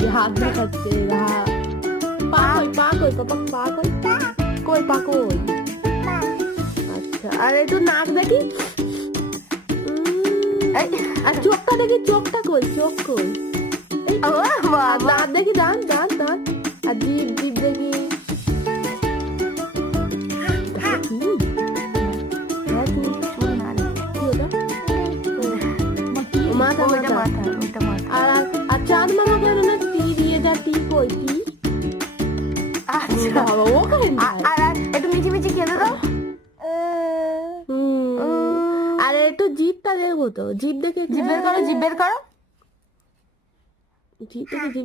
যে হাত দেখাচ্ছে পা কই পাপা পা কই পা কই আচ্ছা আর একটু নাক দেখি আর চোখটা দেখি চোখটা কই চোখ কই দাঁত দেখি দাঁত আর জিভ দেখি আর চাঁদ মামা কেন না টি দিয়ে যা টি কই টি একটু মিচি মিচি খেতে দাও। আর একটু জিভটা দেখবো তো জিভ দেখে জিভ বের করো, জিভ বের করো। জিভ দেখে জিভ